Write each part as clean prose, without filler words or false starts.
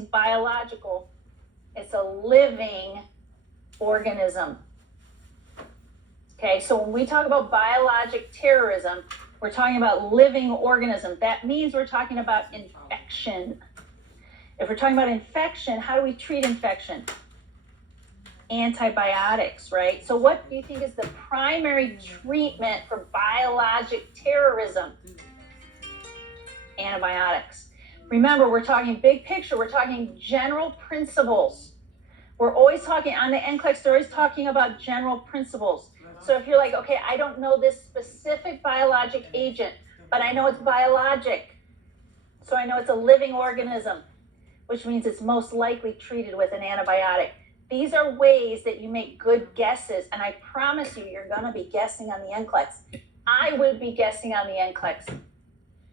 biological, it's a living organism. Okay, so when we talk about biologic terrorism, we're talking about living organism. That means we're talking about infection. If we're talking about infection, how do we treat infection? Antibiotics, right? So what do you think is the primary treatment for biologic terrorism? Antibiotics. Remember, we're talking big picture. We're talking general principles. We're always talking, on the NCLEX, they're always talking about general principles. So if you're like, okay, I don't know this specific biologic agent, but I know it's biologic. So I know it's a living organism, which means it's most likely treated with an antibiotic. These are ways that you make good guesses, and I promise you, you're going to be guessing on the NCLEX. I would be guessing on the NCLEX.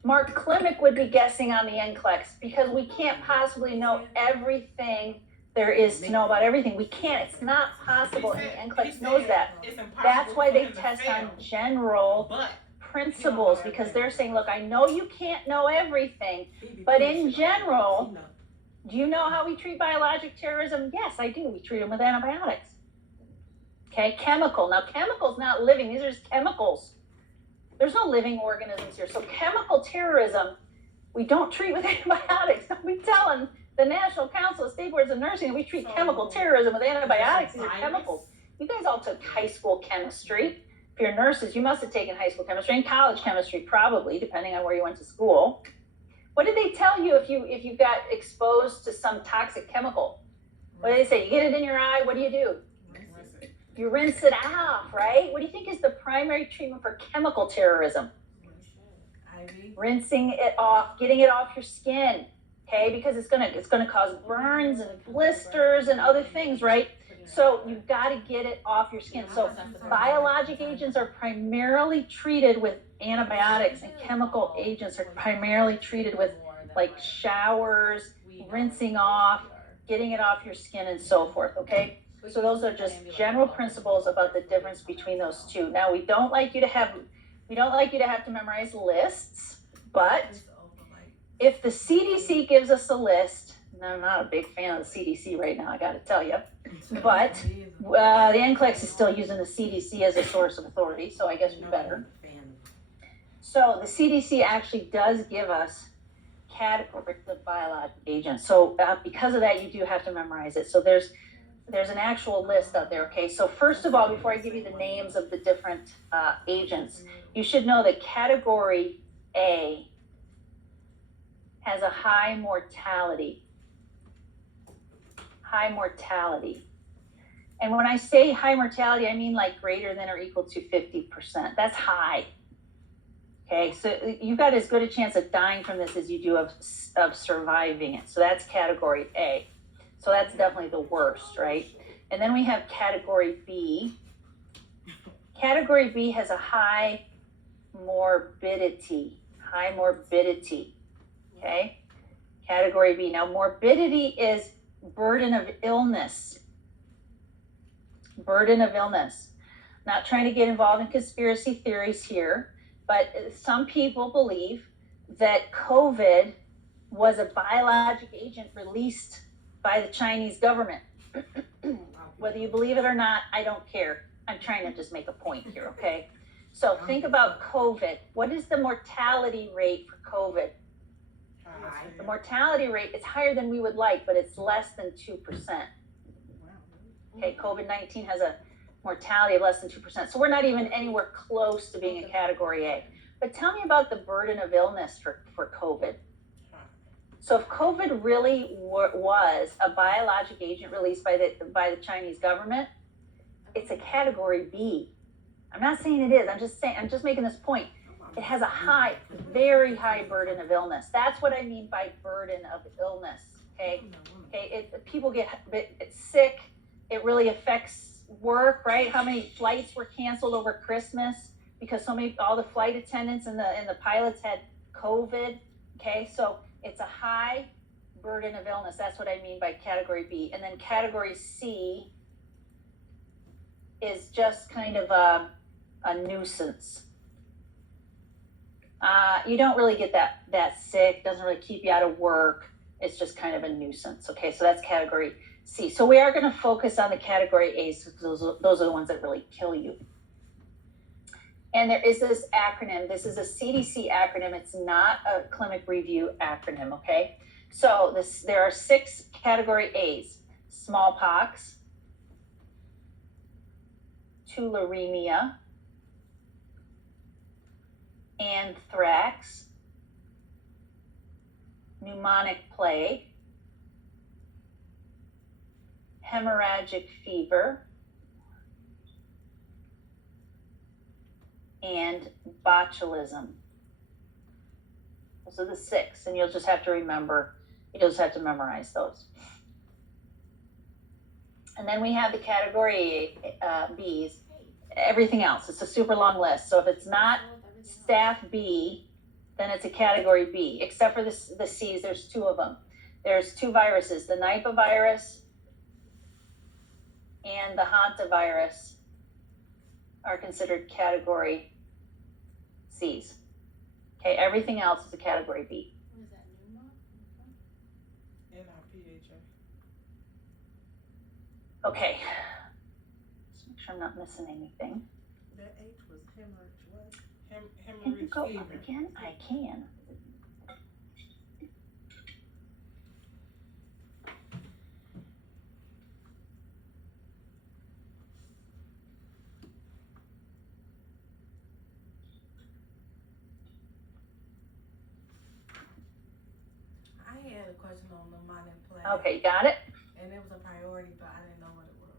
Mark Klimek would be guessing on the NCLEX, because we can't possibly know everything there is to know about everything. We can't. It's not possible, and the NCLEX knows that. That's why they test on general principles, because they're saying, look, I know you can't know everything, but in general, do you know how we treat biologic terrorism? Yes, I do. We treat them with antibiotics. Okay, chemical. Now, chemical's not living. These are just chemicals. There's no living organisms here. So chemical terrorism, we don't treat with antibiotics. Don't be telling the National Council of State Boards of Nursing that we treat chemical terrorism with antibiotics. These are chemicals. You guys all took high school chemistry. If you're nurses, you must have taken high school chemistry and college chemistry, probably, depending on where you went to school. What did they tell you if you got exposed to some toxic chemical? What did they say? You get it in your eye, what do? You rinse it off, right? What do you think is the primary treatment for chemical terrorism? Rinsing it off, getting it off your skin, okay? Because it's gonna cause burns and blisters and other things, right? So you've got to get it off your skin. So biologic agents are primarily treated with antibiotics, and chemical agents are primarily treated with like showers, rinsing off, getting it off your skin, and so forth, okay? So those are just general principles about the difference between those two. Now, we don't like you to have to memorize lists, but if the CDC gives us a list, and I'm not a big fan of the CDC right now, I got to tell you, but the NCLEX is still using the CDC as a source of authority, so I guess we better. So the CDC actually does give us categories of biologic agents. So because of that, you do have to memorize it. So there's an actual list out there, okay? So first of all, before I give you the names of the different agents, you should know that category A has a high mortality. High mortality. And when I say high mortality, I mean like greater than or equal to 50%. That's high. Okay, so you've got as good a chance of dying from this as you do of surviving it. So that's category A. So that's definitely the worst, right? And then we have category B. Category B has a high morbidity. High morbidity. Okay? Category B. Now, morbidity is burden of illness. Burden of illness. Not trying to get involved in conspiracy theories here, but some people believe that COVID was a biologic agent released by the Chinese government. Whether you believe it or not, I don't care. I'm trying to just make a point here, okay? So think about COVID. What is the mortality rate for COVID? The mortality rate is higher than we would like, but it's less than 2%. Okay, COVID-19 has a mortality of less than 2%. So we're not even anywhere close to being a category A. But tell me about the burden of illness for COVID. So if COVID really was a biologic agent released by the Chinese government, it's a category B. I'm not saying it is. I'm just making this point. It has a high, very high burden of illness. That's what I mean by burden of illness. Okay. People get sick. It really affects work, right? How many flights were canceled over Christmas because all the flight attendants and the pilots had COVID. Okay, so it's a high burden of illness. That's what I mean by category B. And then category C is just kind of a nuisance. You don't really get that sick, doesn't really keep you out of work, It's just kind of a nuisance. Okay, so that's category C. So we are going to focus on the category A's because those are the ones that really kill you. And there is this acronym. This is a CDC acronym. It's not a clinic review acronym, okay? So there are 6 category A's: smallpox, tularemia, anthrax, pneumonic plague, hemorrhagic fever, and botulism. Those are the 6, and you'll just have to memorize those. And then we have the category B's, everything else. It's a super long list. So if it's not staph B, then it's a category B, except for the C's. There's 2 of them. There's 2 viruses, the Nipah virus and the hantavirus are considered category C's. Okay, everything else is a category B. What is that, pneumo? NIPHA. Okay, let's make sure I'm not missing anything. That H was hemorrhage, what? Can you Hemorrhage go fever. up again? I can. I had a question on the pneumonic plague. Okay, you got it? And it was a priority, but I didn't know what it was.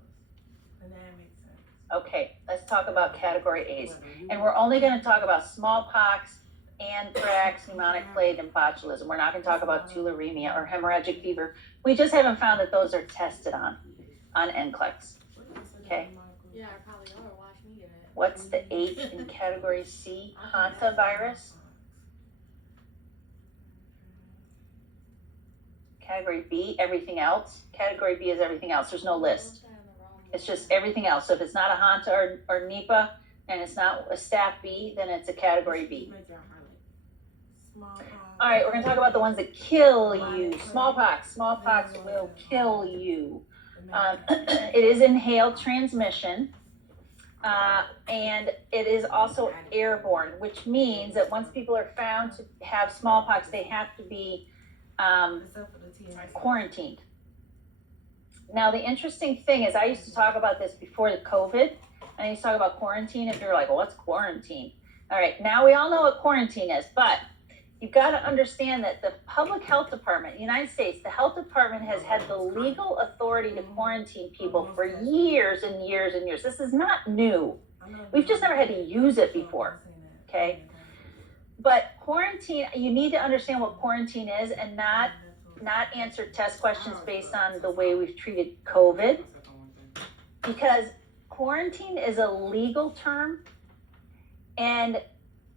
And that makes sense. Okay, let's talk about category A's. And we're only going to talk about smallpox, anthrax, pneumonic plague, and botulism. We're not going to talk about tularemia or hemorrhagic fever. We just haven't found that those are tested on NCLEX. Okay. Yeah, I probably are. Watch me get it. What's the H in category C? Hantavirus. Category B, everything else. Category B is everything else. There's no list. It's just everything else. So if it's not a Hanta or Nipah and it's not a staph B, then it's a category B. All right, we're going to talk about the ones that kill you. Smallpox. Smallpox will kill you. It is inhaled transmission, and it is also airborne, which means that once people are found to have smallpox, they have to be quarantined. Now, the interesting thing is I used to talk about this before the COVID, and I used to talk about quarantine. If you're like, well, what's quarantine? All right, now we all know what quarantine is, but you've got to understand that the public health department, in the United States, the health department has had the legal authority to quarantine people for years and years and years. This is not new. We've just never had to use it before, okay? But quarantine, you need to understand what quarantine is and not answer test questions based on the way we've treated COVID, because quarantine is a legal term and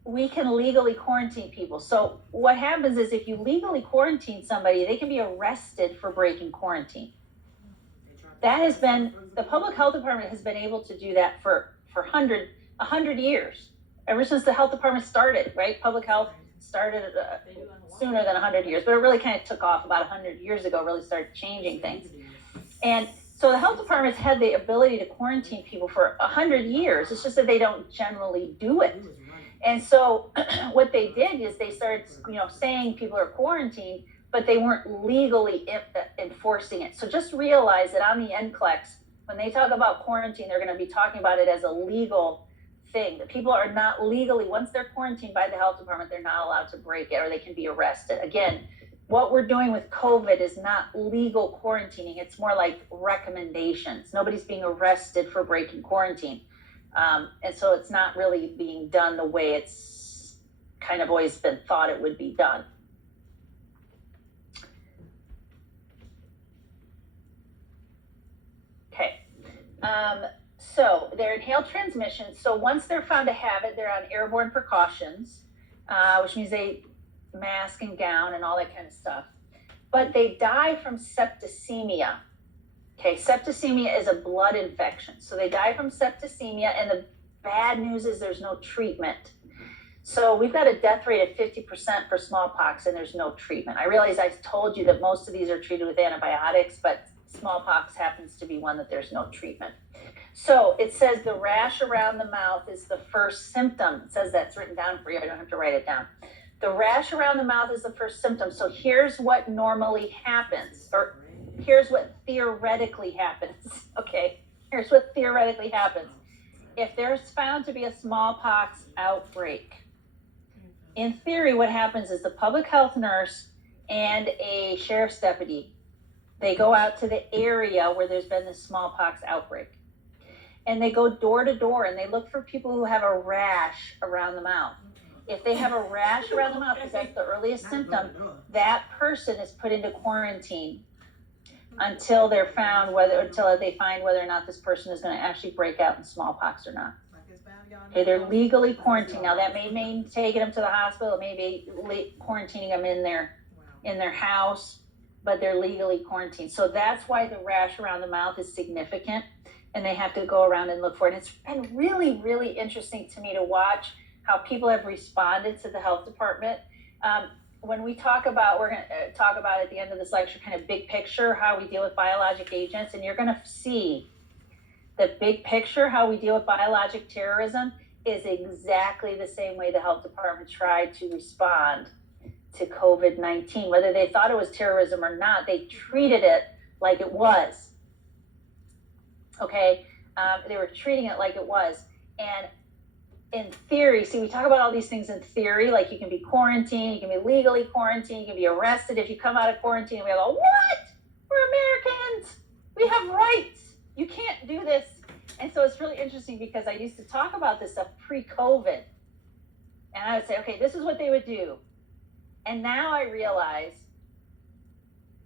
we can legally quarantine people. So what happens is if you legally quarantine somebody, they can be arrested for breaking quarantine. That has been, the public health department has been able to do that for 100 years, ever since the health department started, right? Public health started sooner than 100 years, but it really kind of took off about 100 years ago, really started changing things. And so the health department's had the ability to quarantine people for 100 years. It's just that they don't generally do it. And so what they did is they started, saying people are quarantined, but they weren't legally enforcing it. So just realize that on the NCLEX, when they talk about quarantine, they're going to be talking about it as a legal thing. The people are not legally, once they're quarantined by the health department, they're not allowed to break it or they can be arrested. Again, what we're doing with COVID is not legal quarantining. It's more like recommendations. Nobody's being arrested for breaking quarantine. And so it's not really being done the way it's kind of always been thought it would be done. Okay. So they're inhaled transmission. So once they're found to have it, they're on airborne precautions, which means they mask and gown and all that kind of stuff. But they die from septicemia. Okay, septicemia is a blood infection. So they die from septicemia, and the bad news is there's no treatment. So we've got a death rate of 50% for smallpox, and there's no treatment. I realize I told you that most of these are treated with antibiotics, but smallpox happens to be one that there's no treatment. So it says the rash around the mouth is the first symptom. It says that's written down for you. I don't have to write it down. The rash around the mouth is the first symptom. So here's what normally happens, or here's what theoretically happens. Okay, here's what theoretically happens. If there's found to be a smallpox outbreak, in theory, what happens is the public health nurse and a sheriff's deputy, they go out to the area where there's been this smallpox outbreak. And they go door to door and they look for people who have a rash around the mouth. If they have a rash around the mouth, because that's the earliest symptom, that person is put into quarantine until they find whether or not this person is going to actually break out in smallpox or not. Okay, they're legally quarantined. Now that may mean taking them to the hospital, maybe quarantining them in their house, but they're legally quarantined. So that's why the rash around the mouth is significant, and they have to go around and look for it. And it's been really, really interesting to me to watch how people have responded to the health department. When we talk about, we're going to talk about at the end of this lecture, kind of big picture, how we deal with biologic agents, and you're going to see the big picture, how we deal with biologic terrorism, is exactly the same way the health department tried to respond to COVID-19. Whether they thought it was terrorism or not, they treated it like it was. Okay, they were treating it like it was. And in theory, see, we talk about all these things in theory, like you can be quarantined, you can be legally quarantined, you can be arrested if you come out of quarantine. And we go, what? We're Americans. We have rights. You can't do this. And so it's really interesting because I used to talk about this stuff pre-COVID. And I would say, okay, this is what they would do. And now I realize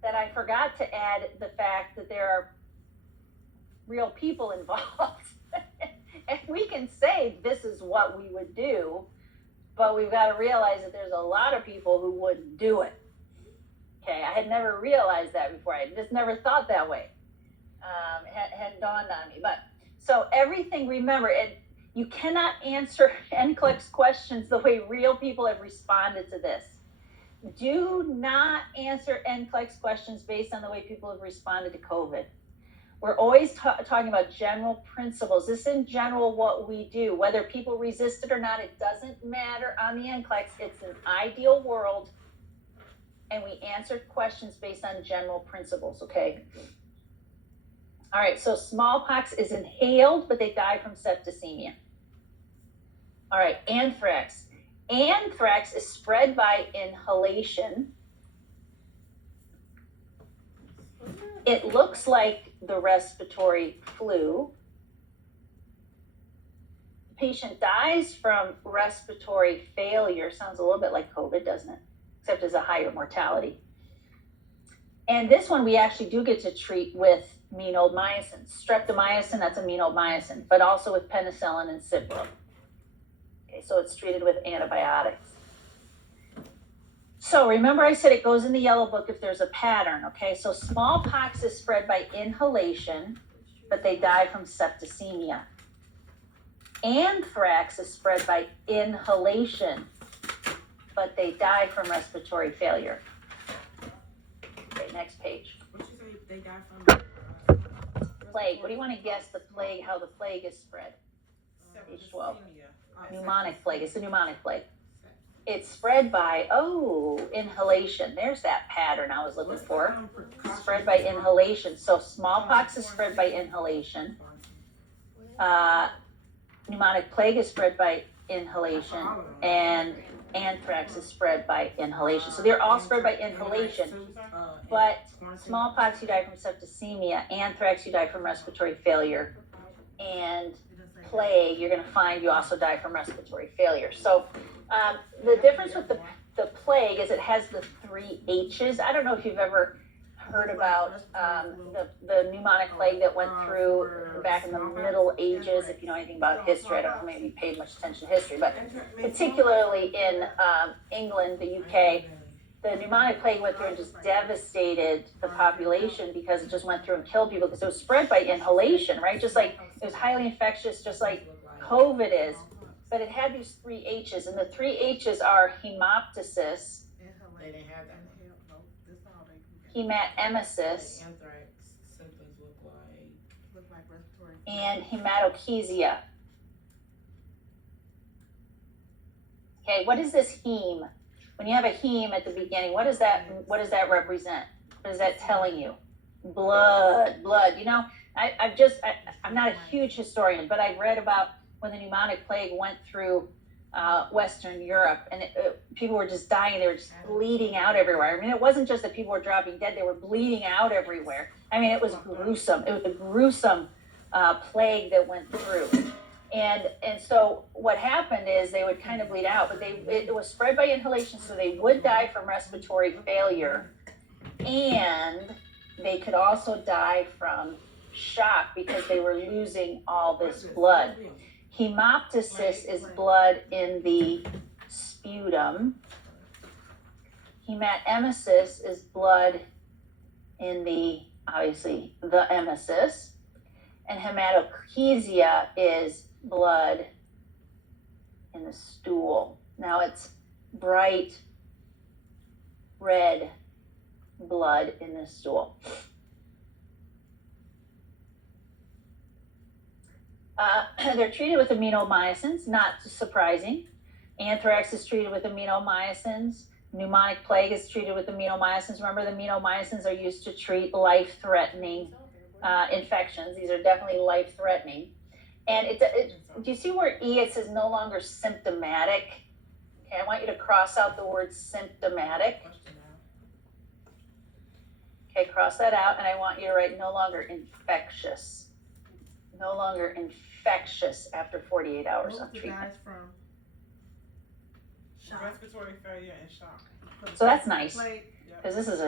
that I forgot to add the fact that there are real people involved. And we can say this is what we would do, but we've got to realize that there's a lot of people who wouldn't do it. Okay, I had never realized that before. I just never thought that way. Had dawned on me. But so everything, remember, you cannot answer NCLEX questions the way real people have responded to this. Do not answer NCLEX questions based on the way people have responded to COVID. We're always talking about general principles. This is in general what we do. Whether people resist it or not, it doesn't matter on the NCLEX. It's an ideal world, and we answer questions based on general principles, okay? All right, so smallpox is inhaled, but they die from septicemia. All right, anthrax. Anthrax is spread by inhalation. It looks like the respiratory flu. The patient dies from respiratory failure. Sounds a little bit like COVID, doesn't it? Except there's a higher mortality. And this one we actually do get to treat with mean old mycin. Streptomycin, that's a mean old mycin, but also with penicillin and Cipro. Okay, so it's treated with antibiotics. So remember I said it goes in the yellow book if there's a pattern, okay? So smallpox is spread by inhalation, but they die from septicemia. Anthrax is spread by inhalation, but they die from respiratory failure. Okay, next page. What you say they die from? Plague. What do you want to guess the plague, how the plague is spread? Page 12. Pneumonic plague. It's the pneumonic plague. It's spread by, inhalation. There's that pattern I was looking for. Spread by inhalation. So smallpox is spread by inhalation. Pneumonic plague is spread by inhalation. And anthrax is spread by inhalation. So they're all spread by inhalation. But smallpox, you die from septicemia. Anthrax, you die from respiratory failure. And plague, you're going to find you also die from respiratory failure. So the difference with the plague is it has the 3 H's. I don't know if you've ever heard about the pneumonic plague that went through back in the Middle Ages. If you know anything about history, I don't know, maybe you paid much attention to history, but particularly in England, the UK, the pneumonic plague went through and just devastated the population because it just went through and killed people because it was spread by inhalation, right? Just like it was highly infectious, just like COVID is. but it had these three H's, and the three H's are hemoptysis, They didn't have that. No, this all they got. hematemesis, Anthrax symptoms Look like respiratory. and hematochezia. Okay, what is this heme? When you have a heme at the beginning, what does that represent? What is that telling you? Blood. You know, I'm not a huge historian, but I've read about when the pneumonic plague went through Western Europe, and people were just dying. They were just bleeding out everywhere. I mean, it wasn't just that people were dropping dead; they were bleeding out everywhere. I mean, it was gruesome. It was a gruesome plague that went through. And so what happened is they would kind of bleed out, but it was spread by inhalation, so they would die from respiratory failure, and they could also die from shock because they were losing all this blood. Hemoptysis is blood in the sputum. Hematemesis is blood in the, obviously, the emesis. And hematochezia is blood in the stool. Now it's bright red blood in the stool. They're treated with aminomycins, not surprising. Anthrax is treated with aminomycins. Pneumonic plague is treated with aminomycins. Remember, the aminomycins are used to treat life-threatening infections. These are definitely life-threatening. And do you see where E, it says no longer symptomatic? Okay, I want you to cross out the word symptomatic. Okay, cross that out, and I want you to write no longer infectious. No longer infectious after 48 hours of treatment. From respiratory failure and shock. So that's nice, because this is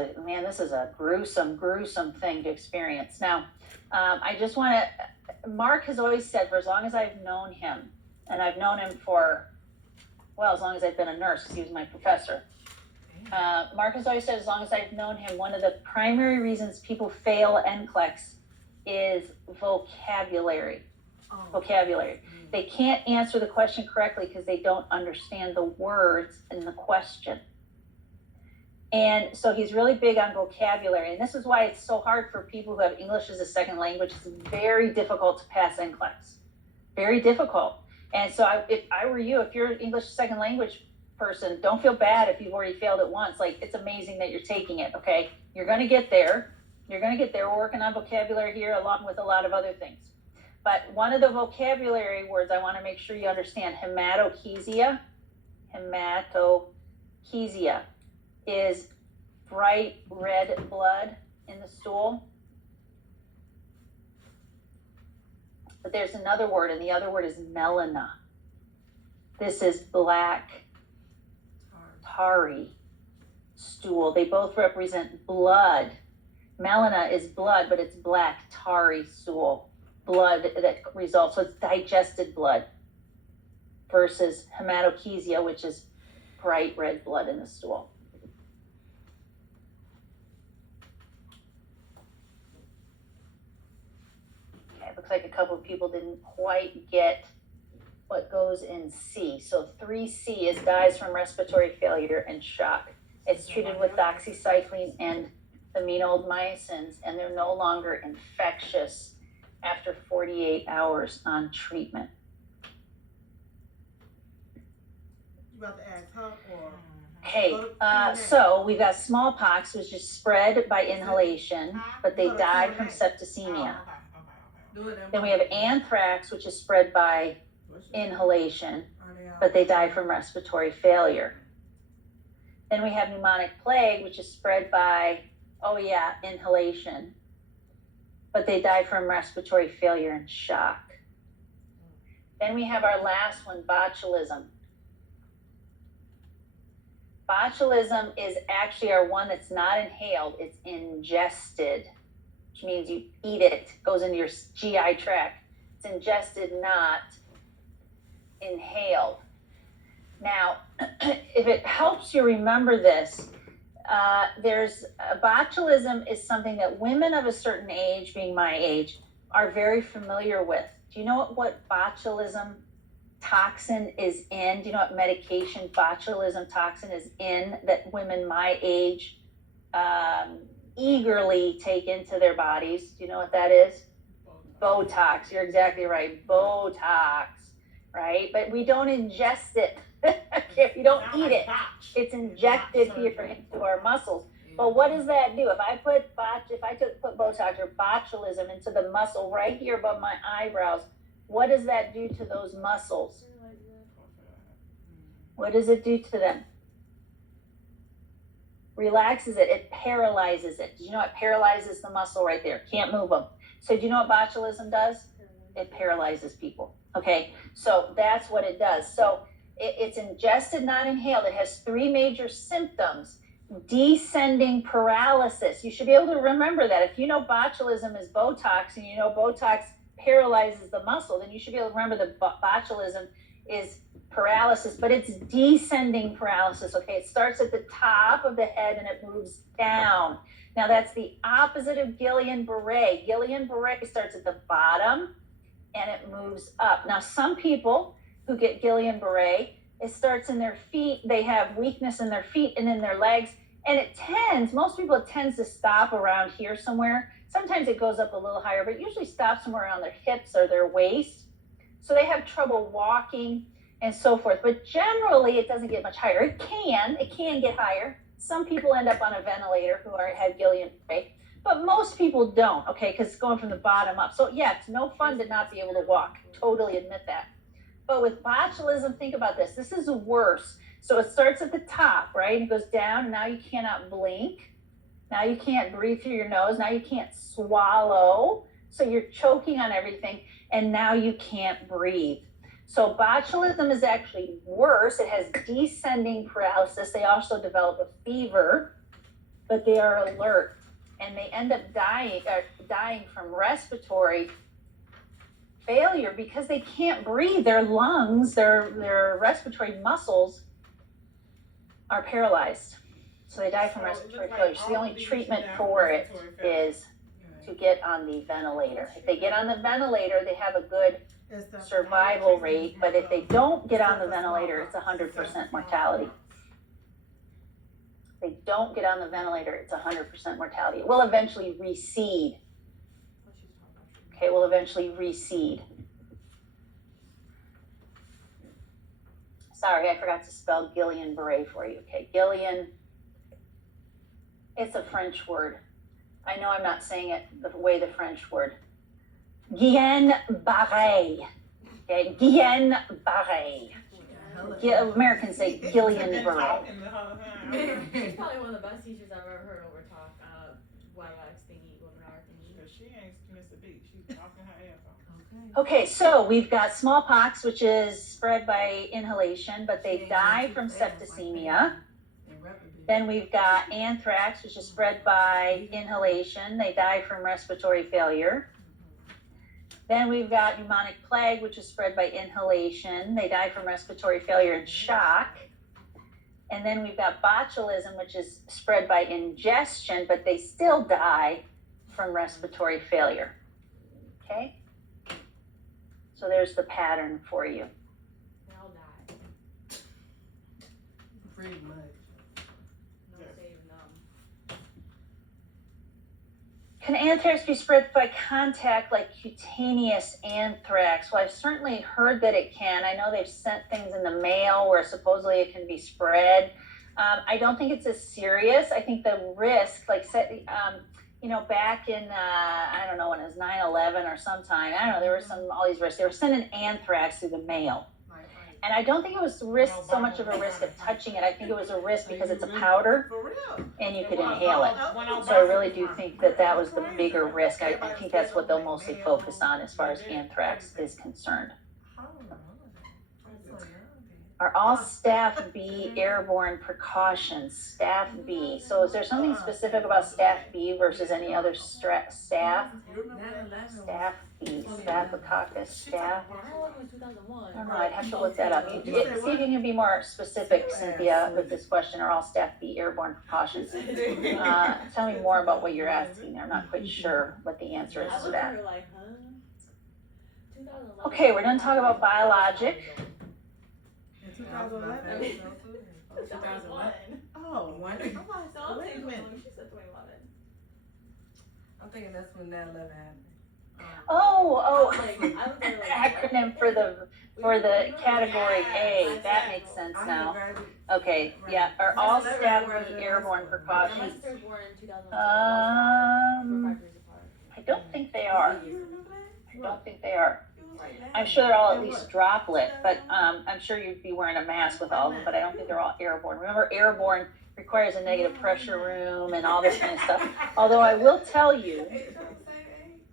a gruesome thing to experience. Now, I just want to, Mark has always said, for as long as I've known him, and I've known him for, well, as long as I've been a nurse, because he was my professor. Mark has always said, as long as I've known him, one of the primary reasons people fail NCLEX is vocabulary. They can't answer the question correctly because they don't understand the words in the question. And so he's really big on vocabulary. And this is why it's so hard for people who have English as a second language. It's very difficult to pass NCLEX. Very difficult. And so if I were you, if you're an English second language person, don't feel bad if you've already failed it once. Like, it's amazing that you're taking it, okay? You're going to get there. We're working on vocabulary here along with a lot of other things. But one of the vocabulary words I want to make sure you understand, hematochezia is bright red blood in the stool. But there's another word, and the other word is melena. This is black, tarry stool. They both represent blood. Melena is blood, but it's black, tarry stool. Blood that results, so it's digested blood, versus hematochezia, which is bright red blood in the stool. Okay, it looks like a couple of people didn't quite get what goes in C. So 3C is dies from respiratory failure and shock. It's treated with doxycycline and aminomycins, and they're no longer infectious after 48 hours on treatment. You about to ask her or? Hey, so we've got smallpox, which is spread by inhalation, but they die from septicemia. Then we have anthrax, which is spread by inhalation, but they die from respiratory failure. Then we have pneumonic plague, which is spread by, inhalation, but they die from respiratory failure and shock. Then we have our last one, botulism. Botulism is actually our one that's not inhaled, it's ingested, which means you eat it, goes into your GI tract. It's ingested, not inhaled. Now, if it helps you remember this, botulism is something that women of a certain age, being my age, are very familiar with. Do you know what botulism toxin is in? Do you know what medication botulism toxin is in that women my age eagerly take into their bodies? Do you know what that is? Botox. You're exactly right. Botox, right? But we don't ingest it. If you don't eat it, it's injected here into our muscles. But what does that do? If I put Botox or botulism into the muscle right here above my eyebrows, what does that do to those muscles? What does it do to them? Relaxes it. It paralyzes it. Do you know it paralyzes the muscle right there? Can't move them. So do you know what botulism does? It paralyzes people. Okay, so that's what it does. So it's ingested, not inhaled. It has three major symptoms. Descending paralysis. You should be able to remember that. If you know botulism is Botox and you know Botox paralyzes the muscle, then you should be able to remember that botulism is paralysis, but it's descending paralysis. Okay, it starts at the top of the head and it moves down. Now that's the opposite of Guillain-Barré. Guillain-Barré starts at the bottom and it moves up. Now some people who get Guillain-Barré, it starts in their feet. They have weakness in their feet and in their legs. And most people it tends to stop around here somewhere. Sometimes it goes up a little higher, but it usually stops somewhere around their hips or their waist. So they have trouble walking and so forth. But generally it doesn't get much higher. It can get higher. Some people end up on a ventilator who have Guillain-Barré, but most people don't, okay, because it's going from the bottom up. So yeah, it's no fun to not be able to walk. Totally admit that. But with botulism, think about this. This is worse. So it starts at the top, right? It goes down, and now you cannot blink. Now you can't breathe through your nose. Now you can't swallow. So you're choking on everything, and now you can't breathe. So botulism is actually worse. It has descending paralysis. They also develop a fever, but they are alert, and they end up dying from respiratory failure because they can't breathe. Their lungs, their respiratory muscles are paralyzed. So they die from respiratory failure. So the only treatment for it is to get on the ventilator. If they get on the ventilator, they have a good survival rate, but if they don't get on the ventilator, it's 100% mortality. If they don't get on the ventilator, it's 100% mortality. It will eventually recede. Okay, it will eventually recede. Sorry, I forgot to spell Guillain-Barré for you. Okay, Guillain, it's a French word. I know I'm not saying it the way the French word. Guillain-Barré. Okay, Guillain-Barré. Americans say Guillain-Barré. She's probably one of the best teachers I've ever heard over talk WebEx thingy, webinar thingy. She ain't missed a beat. She's talking her ass off. Okay, so we've got smallpox, which is spread by inhalation, but they die from septicemia. Then we've got anthrax, which is spread by inhalation. They die from respiratory failure. Then we've got pneumonic plague, which is spread by inhalation. They die from respiratory failure and shock. And then we've got botulism, which is spread by ingestion, but they still die from respiratory failure. Okay? So there's the pattern for you. They all die. Pretty much. No saving them. Can anthrax be spread by contact like cutaneous anthrax? Well, I've certainly heard that it can. I know they've sent things in the mail where supposedly it can be spread. I don't think it's as serious. I think the risk, back in, I don't know when it was 9/11 or sometime, I don't know, there were all these risks. They were sending anthrax through the mail. And I don't think it was so much of a risk of touching it. I think it was a risk because it's a powder and you could inhale it. So I really do think that was the bigger risk. I think that's what they'll mostly focus on as far as anthrax is concerned. Are all Staph B airborne precautions? Staph B. So is there something specific about Staph B versus any other staph? Staph B, Staphylococcus, staph. That one was 2001. I don't know, I'd have to look that up. See if you can be more specific, Cynthia, with this question. Are all Staph B airborne precautions? Tell me more about what you're asking. I'm not quite sure what the answer is I to looked that. at her like, huh? 2011. Okay, we're done talking about biologic. 2011. 2001. Oh, One. I'm So I'll wait say a minute. 2011. She said 2011. I'm thinking that's when 9/11 happened. Oh, I was like, acronym for the category A, that makes sense I now. graduated. Okay, yeah, are all staff be airborne Yeah, my precautions? sister was born in 2002. Um, We're 5 years apart. I don't think they are. You remember that? I don't think they are. It was like that. I'm sure they're all at Yeah, least what? droplet, but I'm sure you'd be wearing a mask with all of them, but I don't think they're all airborne. Remember, airborne requires a negative pressure room and all this kind of stuff. Although I will tell you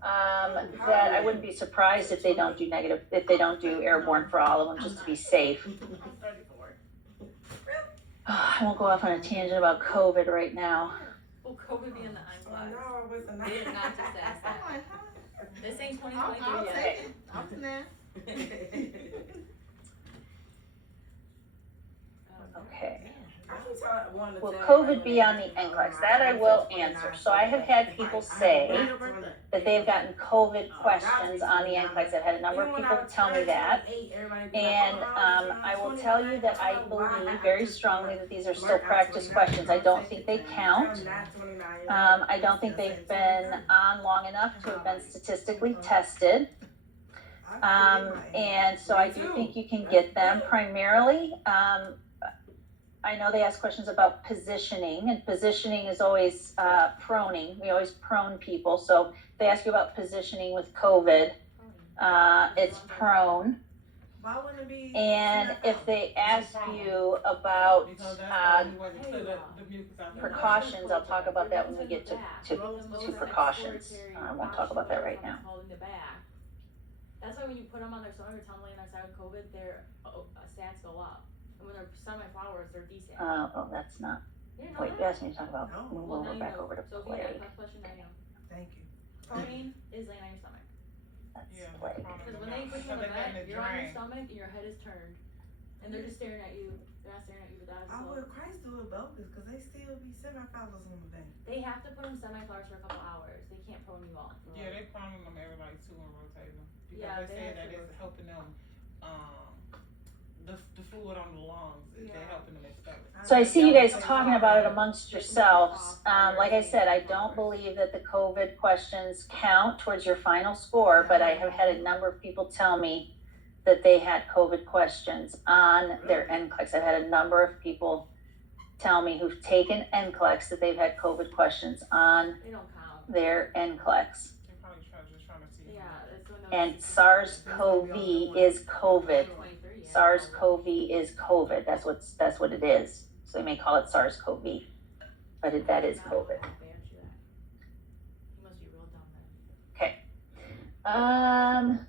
that I wouldn't be surprised if they don't do airborne for all of them, just to be safe. I'm 34. I won't go off on a tangent about COVID right now. Well, COVID being the So I I'm know I was a They did not just ask that. This ain't 2023 I'll yet. take it. Up to now. Okay. Will COVID be on the NCLEX? That I will answer. So I have had people say that they've gotten COVID questions on the NCLEX. I've had a number of people tell me that. And I will tell you that I believe very strongly that these are still practice questions. I don't think they count. I don't think they've been on long enough to have been statistically tested. And so I do think you can get them primarily. I know they ask questions about positioning, and positioning is always proning. We always prone people. So if they ask you about positioning with COVID, it's prone. And if they ask you about Because that's the only way to clear the mucus out there. precautions, I'll talk about that when we get to precautions. I won't talk about that right now. Holding the back. That's why when you put them on their stomach or tell them laying on their side with COVID, their stats go up. And when they're semi-flowers, they're decent. Oh, that's not. Wait, you asked me to talk about. Move Well, now over you back know. over to So if you plague. got a question, now you know. Thank you. Proning is laying on your stomach. That's Yeah. plague. Because when they put you on the bed, you're on your stomach and your head is turned. And they're just staring at you. They're not staring at you, but that's I would Christ do about this because they still be semi-followers on the day. They have to put them semi-flowers for a couple hours. They can't prone you all. Yeah, they priming them every like 2 and rotating them. Because Yeah, they they said have that to it's helping them, the fluid on the lungs, they're helping them expel it. So I see you guys talking about it amongst yourselves. Like I said, I don't believe that the COVID questions count towards your final score, but I have had a number of people tell me that they had COVID questions on their NCLEX. I've had a number of people tell me who've taken NCLEX that they've had COVID questions on They don't count. their NCLEX. They're probably just trying to see. Yeah, it's when And SARS-CoV is COVID. 23, yeah. SARS-CoV is COVID. That's what it is. So they may call it SARS-CoV, but that is COVID. They asked you that. You must be real dumb then.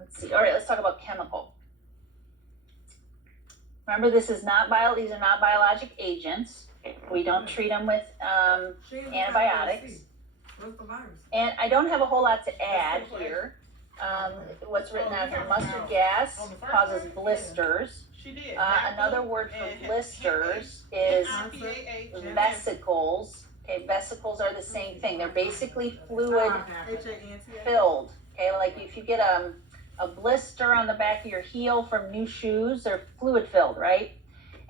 Let's see. All right, let's talk about chemical. Remember, these are not biologic agents. We don't treat them with antibiotics. What's the virus? And I don't have a whole lot to add here. What's written out here, mustard gas causes blisters. She did. Another word for blisters is vesicles. Okay, vesicles are the same thing. They're basically fluid filled. Okay, like if you get a blister on the back of your heel from new shoes, they're fluid filled, right?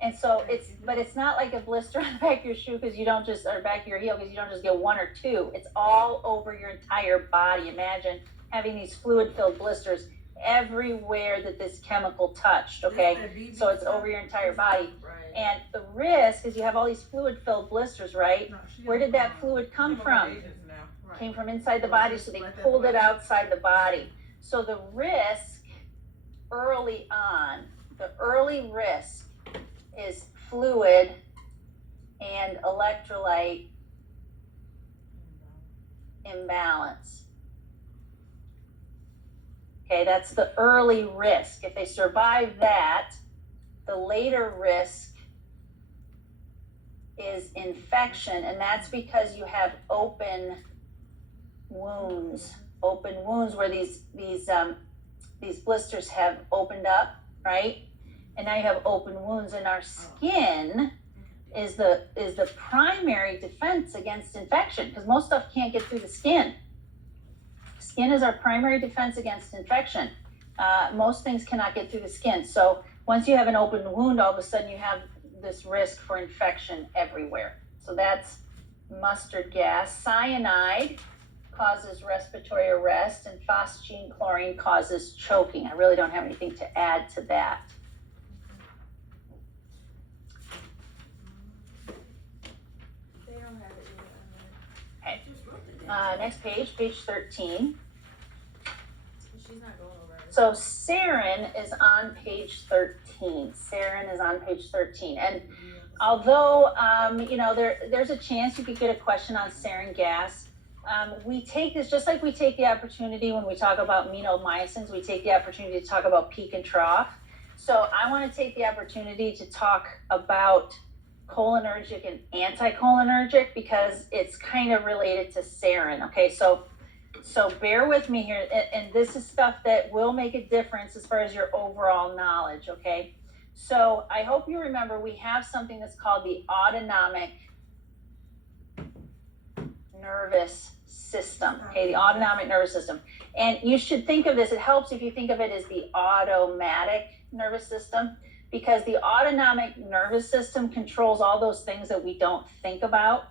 And so it's not like a blister on the back of your shoe because you don't just, or back of your heel because you don't just get one or two. It's all over your entire body. Imagine having these fluid filled blisters everywhere that this chemical touched, okay? So it's over your entire body. Right. And the risk is you have all these fluid filled blisters, right? Where did that fluid come from? Came from inside the body, so they pulled it outside the body. So the risk early on, the early risk is fluid and electrolyte imbalance. Okay, that's the early risk. If they survive that, the later risk is infection, and that's because you have open wounds where these blisters have opened up, right? And now you have open wounds, and our skin is the primary defense against infection because most stuff can't get through the skin. Skin is our primary defense against infection. most things cannot get through the skin. So once you have an open wound, all of a sudden you have this risk for infection everywhere. So that's mustard gas. Cyanide causes respiratory arrest, and phosgene chlorine causes choking. I really don't have anything to add to that. They don't have it Okay. Just wrote it down. Next page, page 13. She's not going over it. So sarin is on page 13. Sarin is on page 13. And although, there's a chance you could get a question on sarin gas, we take this just like we take the opportunity when we talk about minomycins, we take the opportunity to talk about peak and trough. So I want to take the opportunity to talk about cholinergic and anticholinergic because it's kind of related to sarin. Okay, so bear with me here, and this is stuff that will make a difference as far as your overall knowledge, okay? So I hope you remember we have something that's called the autonomic nervous system, okay, the autonomic nervous system. And you should think of this, it helps if you think of it as the automatic nervous system, because the autonomic nervous system controls all those things that we don't think about.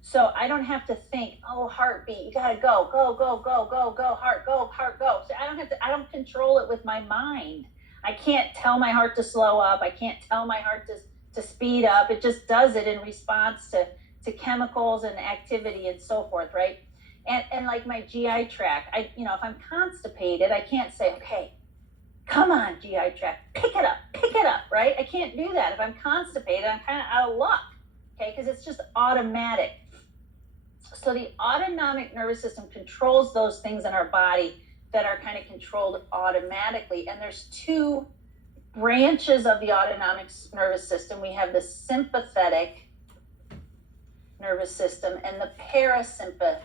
So I don't have to think, oh, heartbeat, you gotta go, heart, go. So I don't control it with my mind. I can't tell my heart to slow up. I can't tell my heart to speed up. It just does it in response to chemicals and activity and so forth, right? And like my GI tract, if I'm constipated, I can't say, okay, come on, GI tract, pick it up, right? I can't do that. If I'm constipated, I'm kind of out of luck, okay? Because it's just automatic. So the autonomic nervous system controls those things in our body that are kind of controlled automatically. And there's two branches of the autonomic nervous system. We have the sympathetic nervous system and the parasympathetic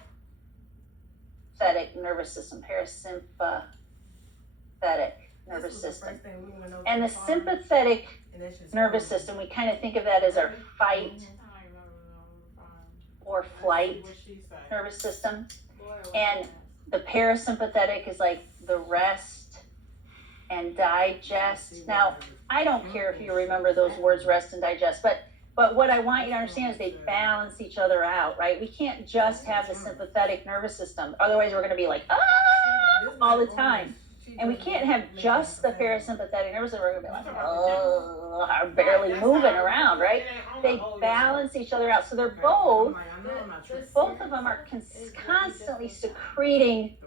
nervous system. Parasympathetic nervous system. And the sympathetic nervous system, we kind of think of that as our fight or flight nervous system. And the parasympathetic is like the rest and digest. Now, I don't care if you remember those words, rest and digest, but what I want you to understand is they balance each other out, right? We can't just have the sympathetic nervous system. Otherwise, we're going to be like, all the time. And we can't have just the parasympathetic nervous system. We're going to be like, are barely moving around, right? They balance each other out. So they're both of them are constantly secreting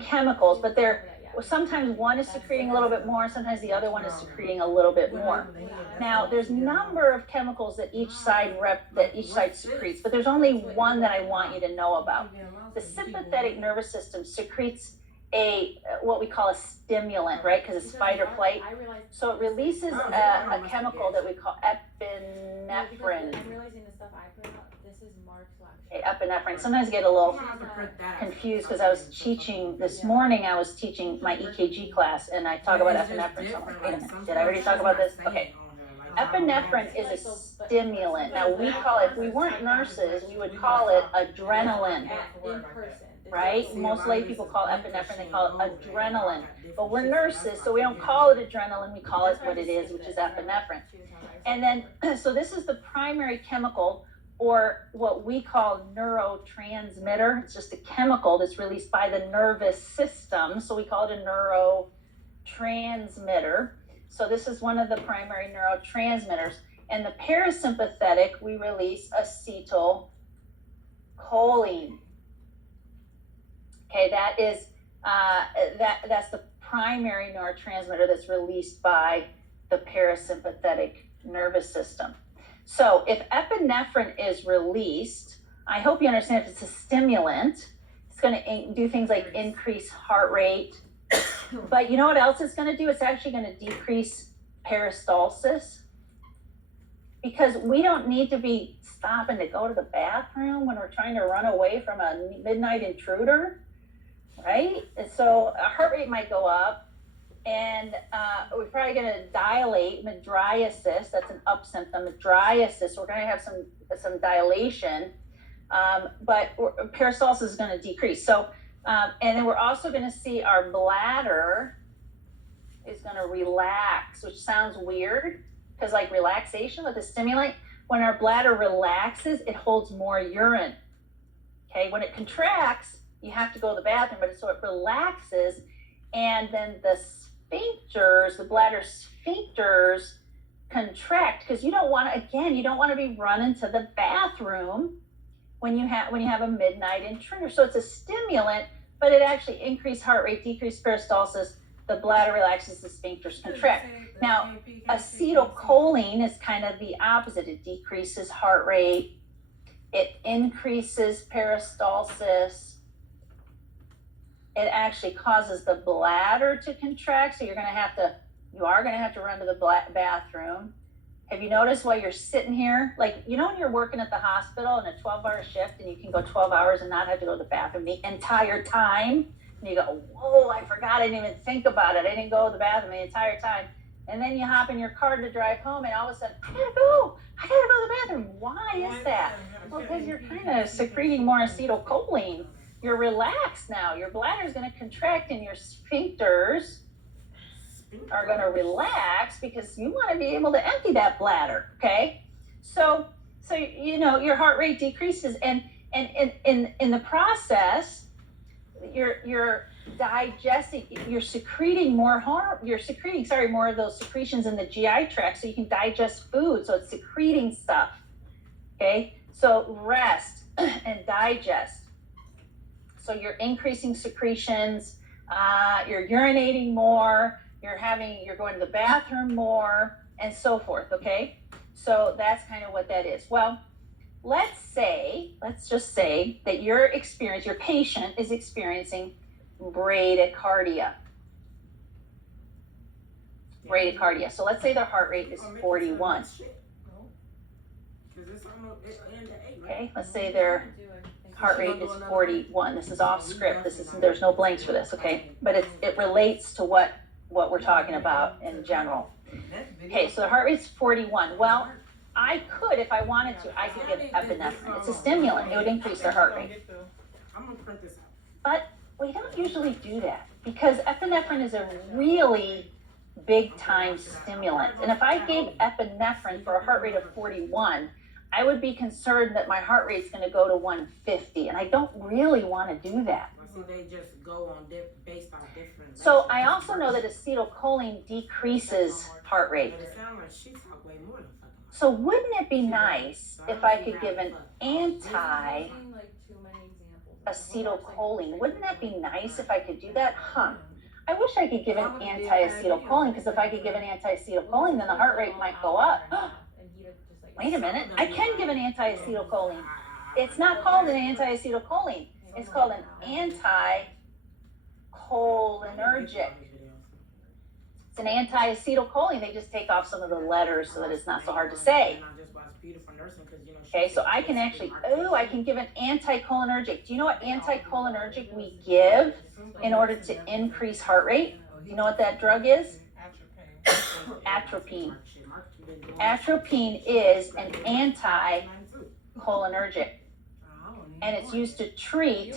chemicals, but sometimes one is secreting a little bit more, sometimes the other one is secreting a little bit more. Now, there's a number of chemicals that each side secretes, but there's only one that I want you to know about. The sympathetic nervous system secretes what we call a stimulant, right? Because it's fight or flight. So it releases a chemical that we call epinephrine. I'm realizing the stuff I put out, this is Mark's lecture. Okay, epinephrine. Sometimes I get a little confused because I was teaching this morning. I was teaching my EKG class, and I talk about epinephrine. So I'm like, wait a minute, did I already talk about this? Okay. Epinephrine is a stimulant. Now we call it, if we weren't nurses, we would call it adrenaline, In person. right? Most lay people call epinephrine, they call it adrenaline. But we're nurses, so we don't call it adrenaline, we call it what it is, which is epinephrine. And then, so this is the primary chemical, or what we call neurotransmitter. It's just a chemical that's released by the nervous system, so we call it a neurotransmitter. So this is one of the primary neurotransmitters. And the parasympathetic, we release acetylcholine. Okay, that is that's the primary neurotransmitter that's released by the parasympathetic nervous system. So if epinephrine is released, I hope you understand if it's a stimulant, it's going to do things like increase heart rate. But you know what else it's going to do? It's actually going to decrease peristalsis, because we don't need to be stopping to go to the bathroom when we're trying to run away from a midnight intruder, right? And so our heart rate might go up, and we're probably going to dilate. Mydriasis, that's an up symptom. Mydriasis, we're going to have some dilation, but peristalsis is going to decrease. So, and then we're also going to see our bladder is gonna relax, which sounds weird, because like relaxation with a stimulant, when our bladder relaxes, it holds more urine. Okay, when it contracts, you have to go to the bathroom, but so it relaxes, and then the sphincters, the bladder sphincters contract, because you don't want to, again, you don't want to be running to the bathroom when you have a midnight intruder. So it's a stimulant, but it actually increased heart rate, decreased peristalsis, the bladder relaxes, the sphincters contract. Now, acetylcholine is kind of the opposite. It decreases heart rate, it increases peristalsis, it actually causes the bladder to contract, so you are gonna have to run to the bathroom. Have you noticed while you're sitting here, like, you know, when you're working at the hospital in a 12-hour shift and you can go 12 hours and not have to go to the bathroom the entire time? And you go, whoa, I forgot, I didn't even think about it. I didn't go to the bathroom the entire time. And then you hop in your car to drive home and all of a sudden, I gotta go to the bathroom. Why is that? Well, because you're kind of secreting more acetylcholine. You're relaxed now. Your bladder is gonna contract and your sphincters are going to relax because you want to be able to empty that bladder. Okay, so you know your heart rate decreases, and in the process, you're digesting, you're secreting more of those secretions in the GI tract, so you can digest food. So it's secreting stuff. Okay, so rest and digest. So you're increasing secretions. You're urinating more. You're going to the bathroom more, and so forth, okay? So that's kind of what that is. Well, let's just say that your patient is experiencing bradycardia. Bradycardia. So let's say their heart rate is 41. Okay, let's say their heart rate is 41. This is off script. There's no blanks for this, okay? But it relates to what we're talking about in general. Okay, so the heart rate's 41. Well, I could, if I wanted to, I could give epinephrine. It's a stimulant. It would increase their heart rate. I'm gonna print this out. But we don't usually do that because epinephrine is a really big time stimulant. And if I gave epinephrine for a heart rate of 41, I would be concerned that my heart rate's going to go to 150, and I don't really want to do that. See, they just go on based on different. So I also know that acetylcholine decreases heart rate. But it sounds like she talk way more than fucking. So wouldn't it be nice if I could give an anti-acetylcholine? Wouldn't that be nice if I could do that? I wish I could give an anti-acetylcholine, because if I could give an anti-acetylcholine, then the heart rate might go up. Wait a minute, I can give an anti-acetylcholine. It's not called an anti-acetylcholine. It's called an anticholinergic. It's an anti-acetylcholine. They just take off some of the letters so that it's not so hard to say. Okay, so I can actually, I can give an anticholinergic. Do you know what anticholinergic we give in order to increase heart rate? Do you know what that drug is? Atropine. Atropine is an anticholinergic, and it's used to treat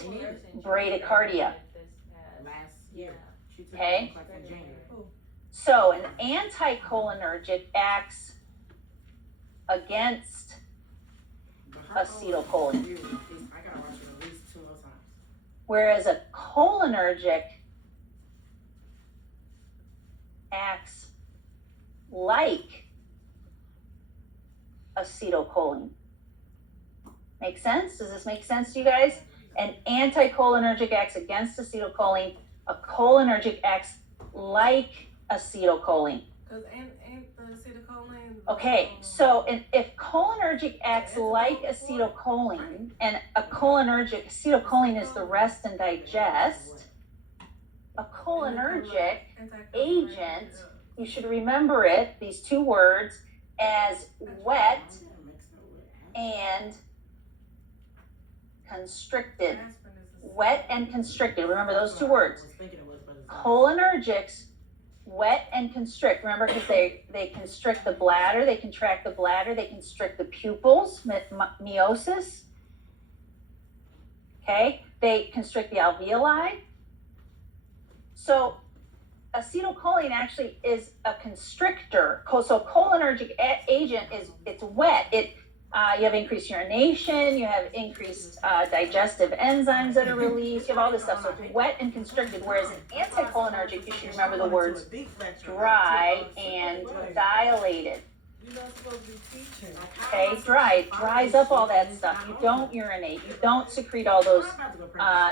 bradycardia. Okay? So an anticholinergic acts against acetylcholine, whereas a cholinergic acts like acetylcholine. Make sense? Does this make sense to you guys? An anticholinergic acts against acetylcholine. A cholinergic acts like acetylcholine. Okay, so if cholinergic acts like acetylcholine, and acetylcholine is the rest and digest, a cholinergic agent, you should remember it, these two words, as wet and constricted. Wet and constricted. Remember those two words. Cholinergics, wet and constrict. Remember, because they constrict the bladder, they contract the bladder, they constrict the pupils, meiosis. Okay, they constrict the alveoli. So acetylcholine actually is a constrictor. So cholinergic agent it's wet. You have increased urination, you have increased digestive enzymes that are released, you have all this stuff. So it's wet and constricted, whereas an anticholinergic, you should remember the words dry and dilated. You're not supposed to be teaching. Okay, dry, it dries up all that stuff. You don't urinate, you don't secrete all those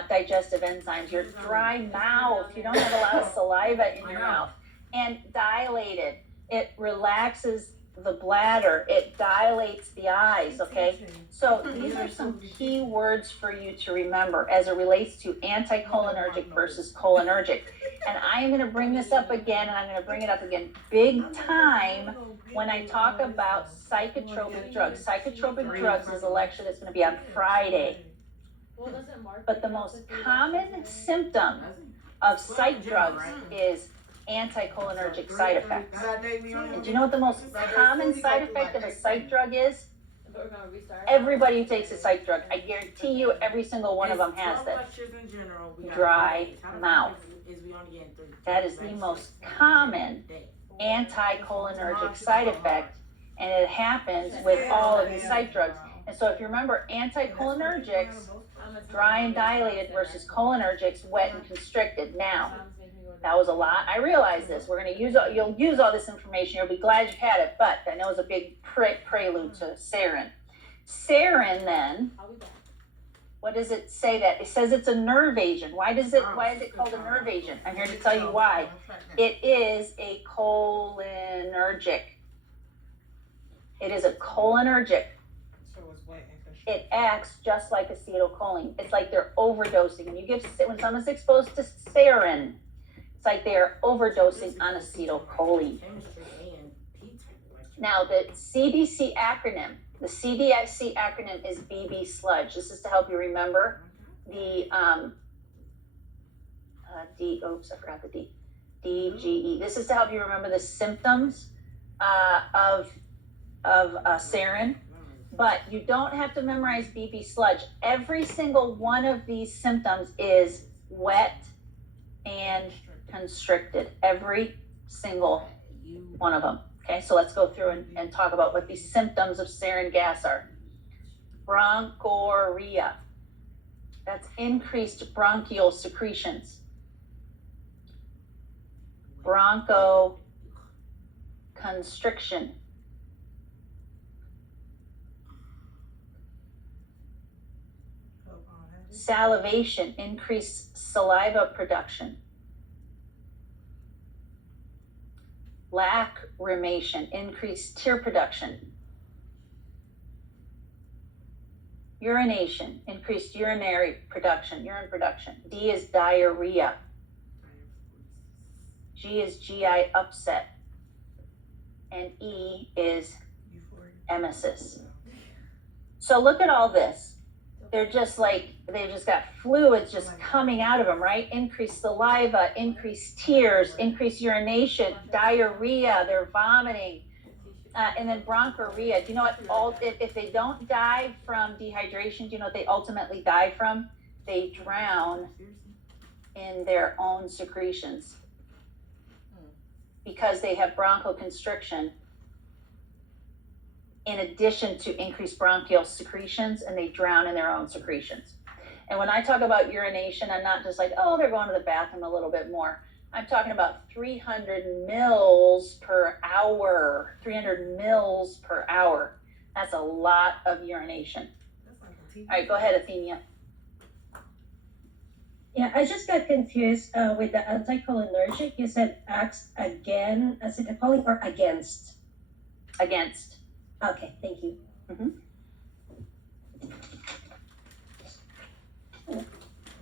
digestive enzymes. Your dry mouth, you don't have a lot of saliva in your mouth. And dilated, it relaxes the bladder, it dilates the eyes, okay? So these are some key words for you to remember as it relates to anticholinergic versus cholinergic. And I am going to bring this up again, and I'm going to bring it up again big time when I talk about psychotropic drugs. Psychotropic drugs is a lecture that's going to be on Friday. Well, doesn't Mark But the pick up most the common symptom of psych drugs is anticholinergic side effects. And do you know what the most common side effect of a psych drug is? We're gonna restart. Everybody who takes a psych drug, I guarantee you every single one of them has this. Dry mouth. That is the most common anticholinergic side effect, and it happens with all of these psych drugs. And so if you remember, anticholinergics, dry and dilated versus cholinergics, wet and constricted. Now, that was a lot. I realize this. You'll use all this information. You'll be glad you had it, but I know it's a big prelude to sarin. Sarin then, I'll be back. what does it say that? It says it's a nerve agent. Why is it called a nerve agent? I'm here to tell you why. It is a cholinergic. It is a cholinergic. So it's wet and constricted. It acts just like acetylcholine. It's like they're overdosing. When someone's exposed to sarin, it's like they're overdosing on acetylcholine. Now, the CDC acronym is BB sludge. This is to help you remember the DGE. This is to help you remember the symptoms of sarin, but you don't have to memorize BB sludge. Every single one of these symptoms is wet and constricted. Every single one of them. Okay, so let's go through and talk about what these symptoms of sarin gas are. Bronchorrhea. That's increased bronchial secretions. Bronchoconstriction. Salivation, increased saliva production. Lacrimation, increased tear production. Urination, increased urinary production, urine production. D is diarrhea. G is GI upset. And E is emesis. So look at all this. They've just got fluids just coming out of them, right? Increased saliva, increased tears, increased urination, diarrhea, they're vomiting. And then bronchorrhea. Do you know what, if they don't die from dehydration, do you know what they ultimately die from? They drown in their own secretions because they have bronchoconstriction in addition to increased bronchial secretions, and they drown in their own secretions. And when I talk about urination, I'm not just like, oh, they're going to the bathroom a little bit more. I'm talking about 300 mils per hour. 300 mils per hour. That's a lot of urination. All right, go ahead, Athenia. Yeah, I just got confused with the anticholinergic. You said acts again acetylcholine or against? Against. Okay, thank you.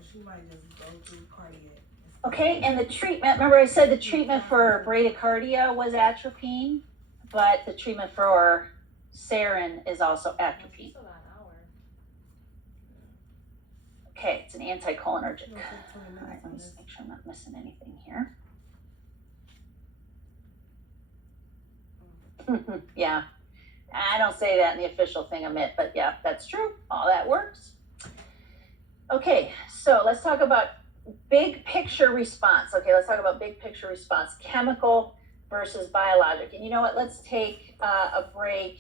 She might just go through cardiac. Okay, and the treatment, remember I said the treatment for bradycardia was atropine, but the treatment for sarin is also atropine. Still got an hour. Okay, it's an anticholinergic. It'll take 20 All right, minutes let on me this. just make sure I'm not missing anything here. Yeah, I don't say that in the official thing I meant, but yeah, that's true. All that works. Okay, so let's talk about big picture response. Okay, let's talk about big picture response. Chemical versus biologic. And you know what? Let's take a break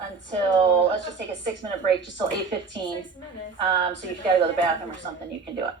until, let's just take a 6-minute break just till 8:15. 6 minutes. So if you gotta go to the bathroom or something, you can do it.